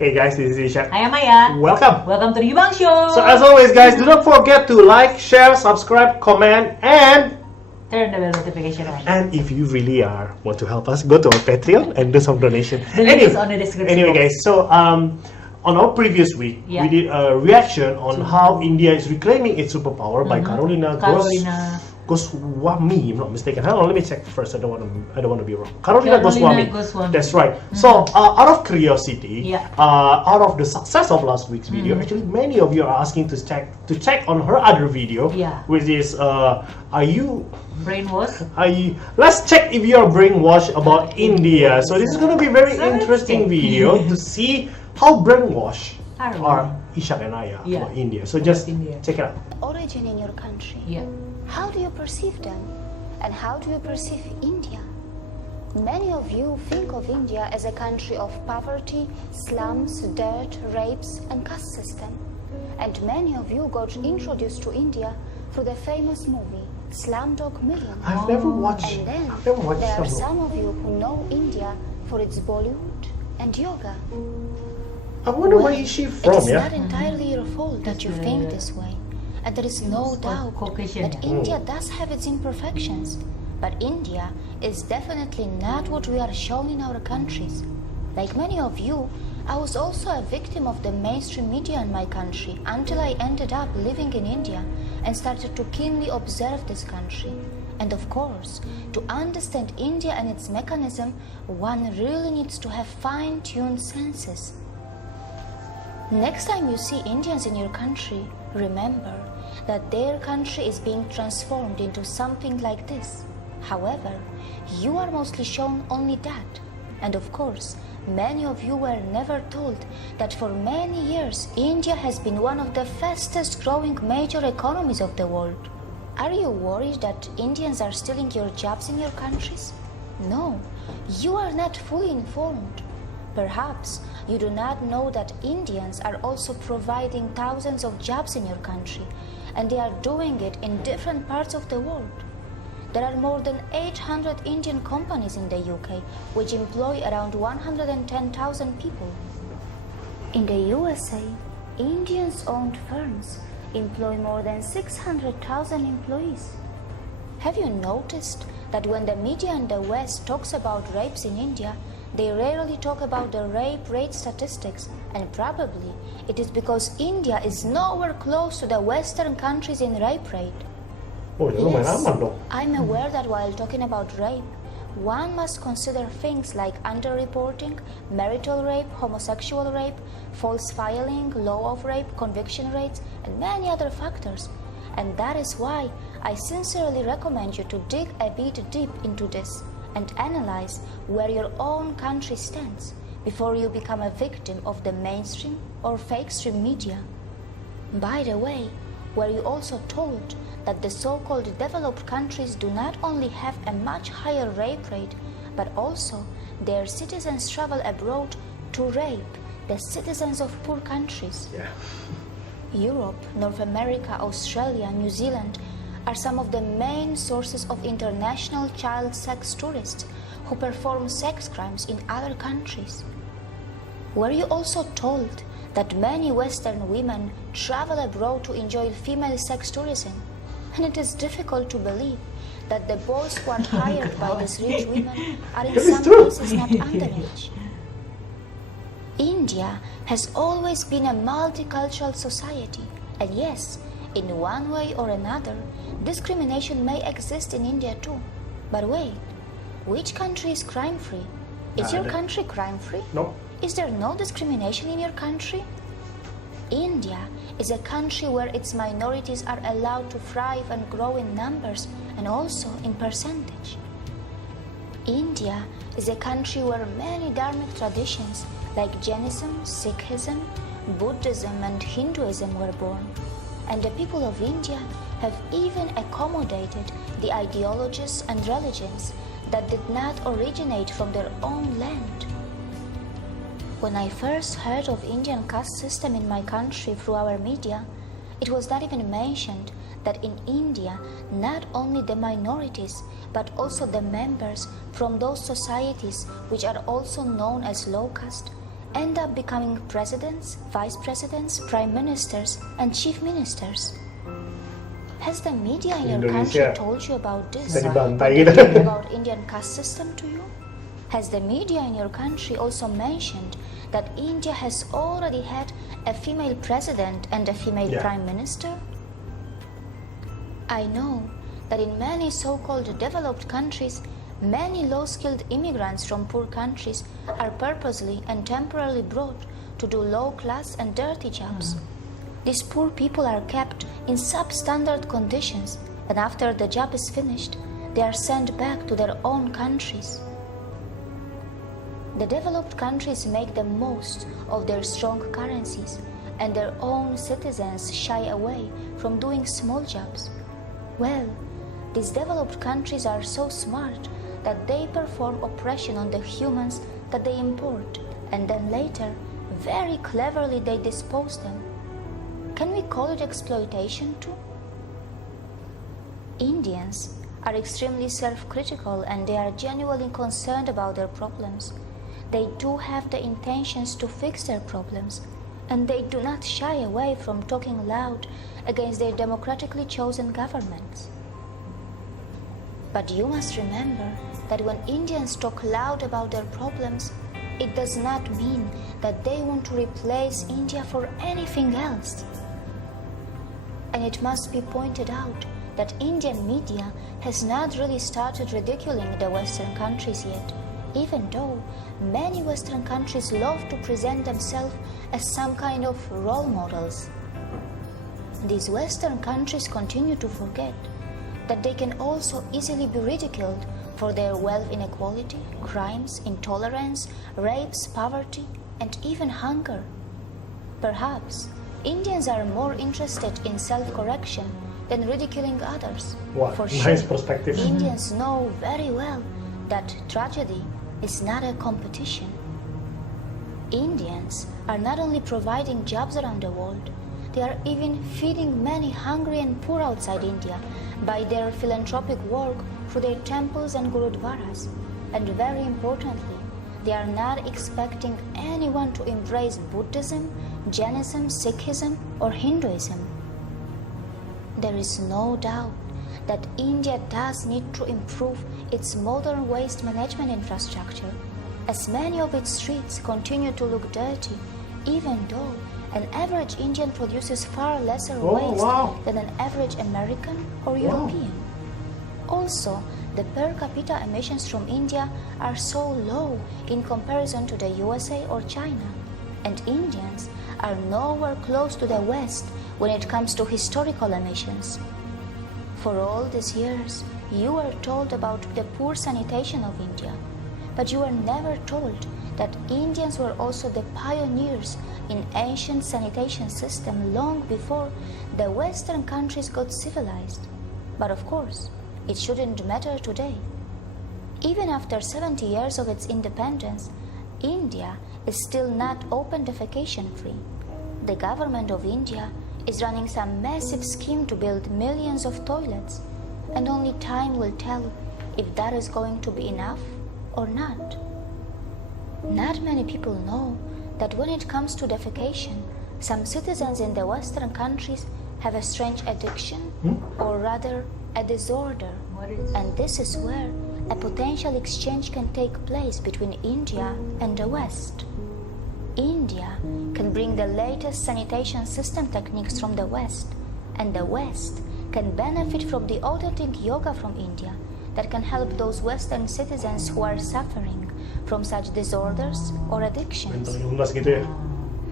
Hey guys, this is Isha. I am Maya. Welcome. Welcome to the Yubang Show. So as always guys, do not forget to like, share, subscribe, comment, and turn the bell notification on. And if you really want to help us, go to our Patreon and do some donation. The link is on the description. Anyway guys, so on our previous week, we did a reaction on how India is reclaiming its superpower by Karolina Goswami, if I'm not mistaken. Hold on, let me check first. I don't want to be wrong. Karolina Goswami. That's right. So out of curiosity, out of the success of last week's video, actually many of you are asking to check on her other video, which is are you brainwashed? Let's check if you are brainwashed about India. So this is going to be a very interesting video to see how brainwashed are Ishak and Aya about India. So just check it out. Origin in your country. How do you perceive them? And how do you perceive India? Many of you think of India as a country of poverty, slums, dirt, rapes, and caste system. And many of you got introduced to India through the famous movie Slumdog Millionaire. I've never watched. And then there are some of you who know India for its Bollywood and yoga. I wonder where is she from? It's not entirely your fault that you think this way. And there is no doubt that India does have its imperfections. But India is definitely not what we are shown in our countries. Like many of you, I was also a victim of the mainstream media in my country until I ended up living in India and started to keenly observe this country. And of course, to understand India and its mechanism, one really needs to have fine-tuned senses. Next time you see Indians in your country, remember that their country is being transformed into something like this. However, you are mostly shown only that. And of course, many of you were never told that for many years India has been one of the fastest growing major economies of the world. Are you worried that Indians are stealing your jobs in your countries? No, you are not fully informed. Perhaps you do not know that Indians are also providing thousands of jobs in your country, and they are doing it in different parts of the world. There are more than 800 Indian companies in the UK, which employ around 110,000 people. In the USA, Indians-owned firms employ more than 600,000 employees. Have you noticed that when the media in the West talks about rapes in India, they rarely talk about the rape rate statistics, and probably it is because India is nowhere close to the Western countries in rape rate. Yes, I'm aware that while talking about rape, one must consider things like underreporting, marital rape, homosexual rape, false filing, law of rape, conviction rates, and many other factors. And that is why I sincerely recommend you to dig a bit deep into this and analyze where your own country stands before you become a victim of the mainstream or fake stream media. By the way, were you also told that the so-called developed countries do not only have a much higher rape rate, but also their citizens travel abroad to rape the citizens of poor countries? Europe, North America, Australia, New Zealand are some of the main sources of international child sex tourists who perform sex crimes in other countries. Were you also told that many Western women travel abroad to enjoy female sex tourism? And it is difficult to believe that the boys who are hired by these rich women are in some cases not underage. India has always been a multicultural society, and yes, in one way or another, discrimination may exist in India too. But wait, which country is crime-free? Is your country crime-free? No. Is there no discrimination in your country? India is a country where its minorities are allowed to thrive and grow in numbers and also in percentage. India is a country where many dharmic traditions like Jainism, Sikhism, Buddhism and Hinduism were born. And the people of India have even accommodated the ideologies and religions that did not originate from their own land. When I first heard of Indian caste system in my country through our media, it was not even mentioned that in India, not only the minorities, but also the members from those societies which are also known as low caste, end up becoming presidents, vice presidents, prime ministers, and chief ministers. Has the media in your country told you about this? About Indian caste system to you? Has the media in your country also mentioned that India has already had a female president and a female prime minister? I know that in many so-called developed countries, many low-skilled immigrants from poor countries are purposely and temporarily brought to do low-class and dirty jobs. These poor people are kept in substandard conditions, and after the job is finished, they are sent back to their own countries. The developed countries make the most of their strong currencies, and their own citizens shy away from doing small jobs. Well, these developed countries are so smart that they perform oppression on the humans that they import, and then later, very cleverly they dispose them. Can we call it exploitation too? Indians are extremely self-critical, and they are genuinely concerned about their problems. They do have the intentions to fix their problems, and they do not shy away from talking loud against their democratically chosen governments. But you must remember that when Indians talk loud about their problems, it does not mean that they want to replace India for anything else. And it must be pointed out that Indian media has not really started ridiculing the Western countries yet, even though many Western countries love to present themselves as some kind of role models. These Western countries continue to forget that they can also easily be ridiculed for their wealth inequality, crimes, intolerance, rapes, poverty, and even hunger. Perhaps Indians are more interested in self-correction than ridiculing others. Wow, for nice sure, perspective. Indians know very well that tragedy is not a competition. Indians are not only providing jobs around the world, they are even feeding many hungry and poor outside India by their philanthropic work through their temples and gurudwaras. And very importantly, they are not expecting anyone to embrace Buddhism, Jainism, Sikhism, or Hinduism. There is no doubt that India does need to improve its modern waste management infrastructure, as many of its streets continue to look dirty, even though an average Indian produces far lesser waste than an average American or European. Also, the per capita emissions from India are so low in comparison to the USA or China, and Indians are nowhere close to the West when it comes to historical emissions. For all these years, you were told about the poor sanitation of India, but you were never told that Indians were also the pioneers in ancient sanitation system long before the Western countries got civilized. But of course, it shouldn't matter today. Even after 70 years of its independence, India is still not open defecation free. The government of India is running some massive scheme to build millions of toilets, and only time will tell if that is going to be enough or not. Not many people know that when it comes to defecation, some citizens in the Western countries have a strange addiction, or rather a disorder, and this is where a potential exchange can take place between India and the West. India can bring the latest sanitation system techniques from the West, and the West can benefit from the authentic yoga from India that can help those Western citizens who are suffering from such disorders or addictions.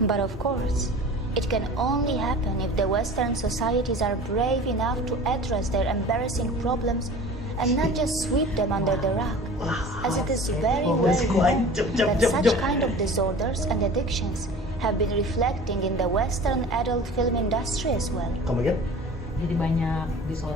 But of course, it can only happen if the Western societies are brave enough to address their embarrassing problems and not just sweep them under the rug, as it is very well known that such kind of disorders and addictions have been reflecting in the Western adult film industry as well. Come again?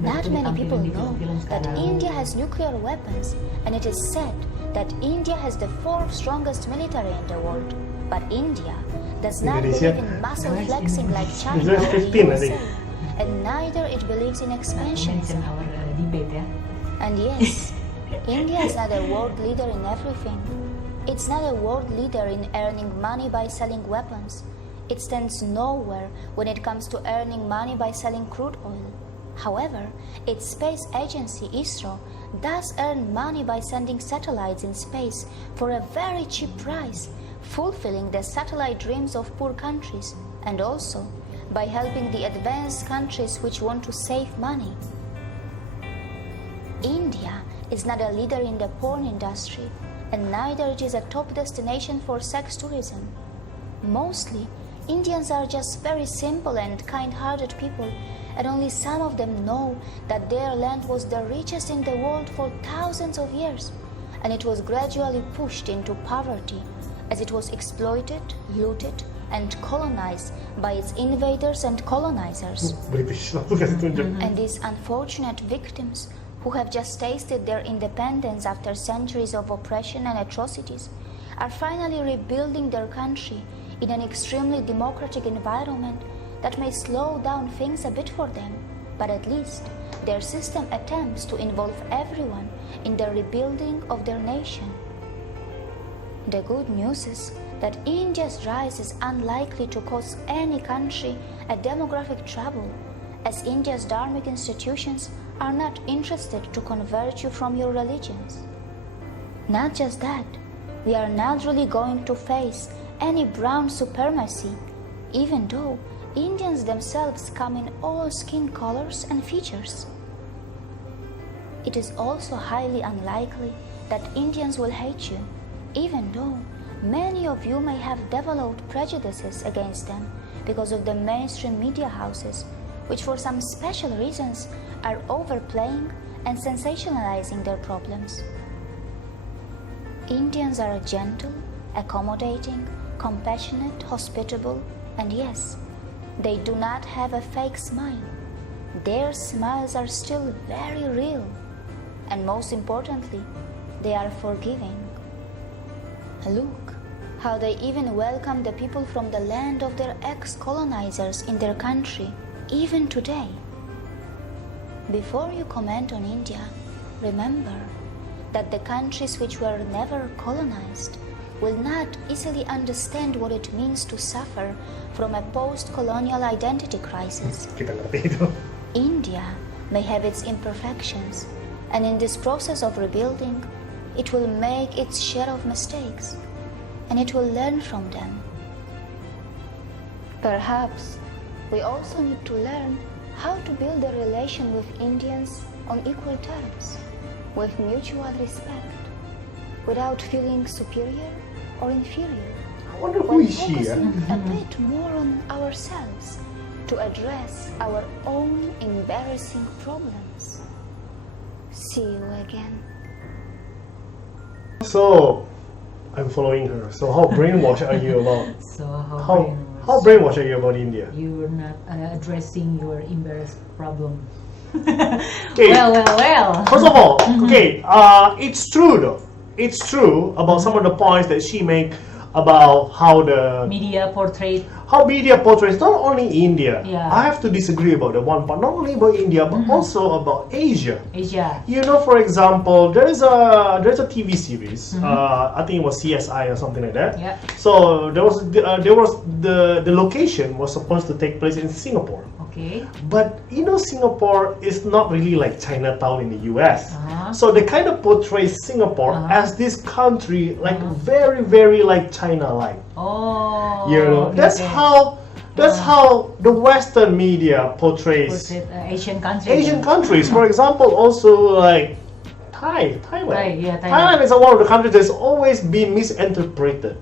Not many people know that India has nuclear weapons, and it is said that India has the 4th strongest military in the world. But India does not believe in muscle flexing like China or the USA, and neither it believes in expansionism. And yes, India is not a world leader in everything. It's not a world leader in earning money by selling weapons. It stands nowhere when it comes to earning money by selling crude oil. However, its space agency, ISRO, does earn money by sending satellites in space for a very cheap price, fulfilling the satellite dreams of poor countries, and also by helping the advanced countries which want to save money. India is not a leader in the porn industry, and neither it is a top destination for sex tourism. Mostly, Indians are just very simple and kind-hearted people, and only some of them know that their land was the richest in the world for thousands of years, and it was gradually pushed into poverty as it was exploited, looted, and colonized by its invaders and colonizers. And these unfortunate victims, who have just tasted their independence after centuries of oppression and atrocities, are finally rebuilding their country in an extremely democratic environment that may slow down things a bit for them, but at least their system attempts to involve everyone in the rebuilding of their nation. The good news is that India's rise is unlikely to cause any country a demographic trouble, as India's dharmic institutions are not interested to convert you from your religions. Not just that, we are not really going to face any brown supremacy, even though Indians themselves come in all skin colors and features. It is also highly unlikely that Indians will hate you, even though many of you may have developed prejudices against them because of the mainstream media houses, which for some special reasons are overplaying and sensationalizing their problems. Indians are gentle, accommodating, compassionate, hospitable, and yes, they do not have a fake smile. Their smiles are still very real, and most importantly, they are forgiving. Look how they even welcome the people from the land of their ex-colonizers in their country, even today. Before you comment on India, remember that the countries which were never colonized will not easily understand what it means to suffer from a post-colonial identity crisis. India may have its imperfections, and in this process of rebuilding, it will make its share of mistakes, and it will learn from them. Perhaps we also need to learn how to build a relation with Indians on equal terms, with mutual respect, without feeling superior or inferior. I wonder who is she? Focusing a bit more on ourselves to address our own embarrassing problems. See you again. So, I'm following her. So, how brainwashed are you about? So how brainwashed are you about India? You're not addressing your embarrassed problem. Okay. Well. First of all, okay, it's true though. It's true about some of the points that she make about how the media portrayed. How media portrays not only India. Yeah. I have to disagree about the one part, not only about India but also about Asia. Asia. You know, for example, there's a TV series. I think it was CSI or something like that. Yeah. So there was the location was supposed to take place in Singapore. Okay. But you know, Singapore is not really like Chinatown in the US. So they kind of portray Singapore as this country like very, very like China-like. Oh. You know, that's how the Western media portrays Asian countries. Asian countries. For example, also like Thailand. Thailand. Thailand is one of the countries that's always been misinterpreted.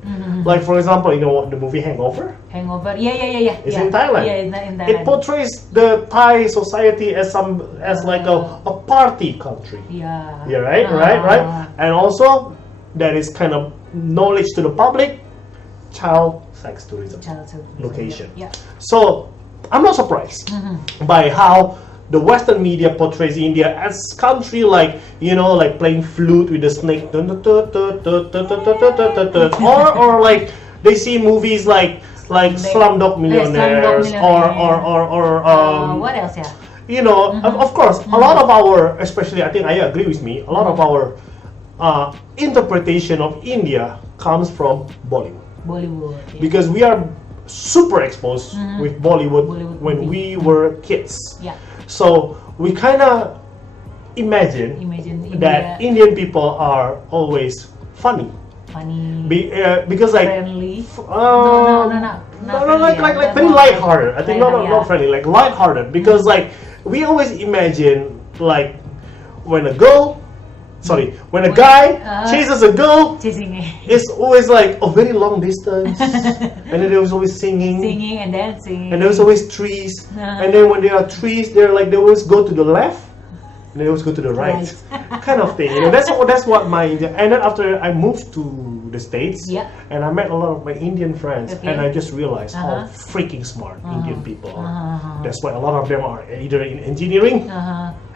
Like for example, you know the movie Hangover? Hangover. Yeah. It's in Thailand. Yeah, in Thailand. It portrays the Thai society as like a party country. Yeah. Yeah, right. And also that is kind of knowledge to the public, child sex tourism location. Yeah. So I'm not surprised by how the Western media portrays India as country like, you know, like playing flute with the snake, or like they see movies like Slumdog Millionaires or what else? Yeah. You know, of course, a lot of our, especially I think I agree with me, a lot of our interpretation of India comes from Bollywood. Bollywood. Yeah. Because we are super exposed with Bollywood when movie. we were kids. Yeah. So we kind of imagine that Indian people are always funny. Because like friendly. No, like very lighthearted. I think not friendly, like lighthearted. Because like we always imagine like when a guy chases a girl, it's always like a very long distance, and then there was always singing and dancing, and there was always trees, and then when there are trees, they always go to the left. And they always go to the right, kind of thing. You know, that's what my Indian. And then after I moved to the States, and I met a lot of my Indian friends, and I just realized how freaking smart Indian people are. That's why a lot of them are either in engineering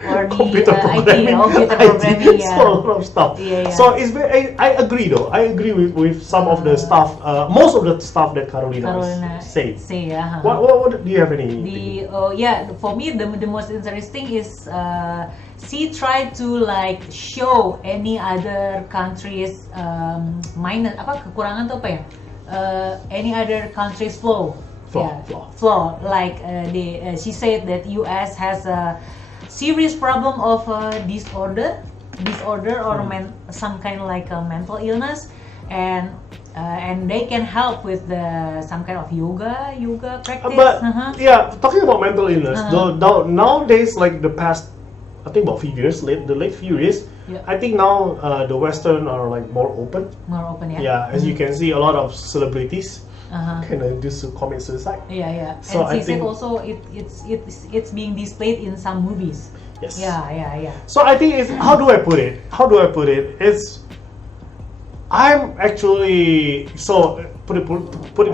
or computer programming, IT, so a lot of stuff. So it's very. I agree though. I agree with some of the stuff, most of the stuff that Karolina said. What do you have any? For me the most interesting is. She tried to like show any other countries minus kekurangan tuh apa ya? Any other countries flaw. Like she said that US has a serious problem of disorder or some kind of like a mental illness, and they can help with some kind of yoga practice. But talking about mental illness, though nowadays, like the past. I think about the late few years. I think now the Western are like more open. As you can see, a lot of celebrities kind of commit suicide. So and she said also it's being displayed in some movies. Yes. So I think it's how do I put it? It's I'm actually put it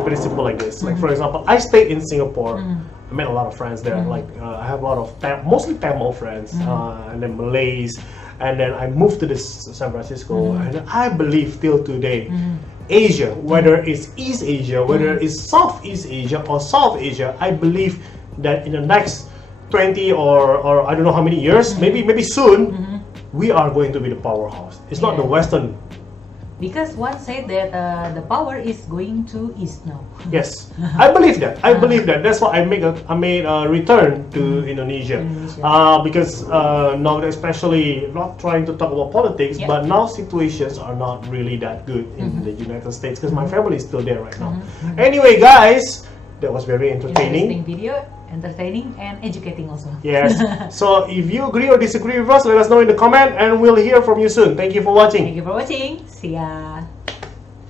very simple like this. Like for example, I stayed in Singapore. I met a lot of friends there. Like I have a lot of mostly Tamil friends, and then Malays, and then I moved to San Francisco, and I believe till today, Asia, whether it's East Asia, whether it's Southeast Asia or South Asia, I believe that in the next 20 or I don't know how many years, maybe soon, we are going to be the powerhouse. It's not the Western. Because one said that the power is going to East now. Yes, I believe that. That's why I made a return to Indonesia. Because now, especially not trying to talk about politics, but now situations are not really that good in the United States because my family is still there right now. Anyway, guys, that was very entertaining. Interesting video. Entertaining and educating also. Yes. So if you agree or disagree with us, let us know in the comment and we'll hear from you soon. Thank you for watching. See ya.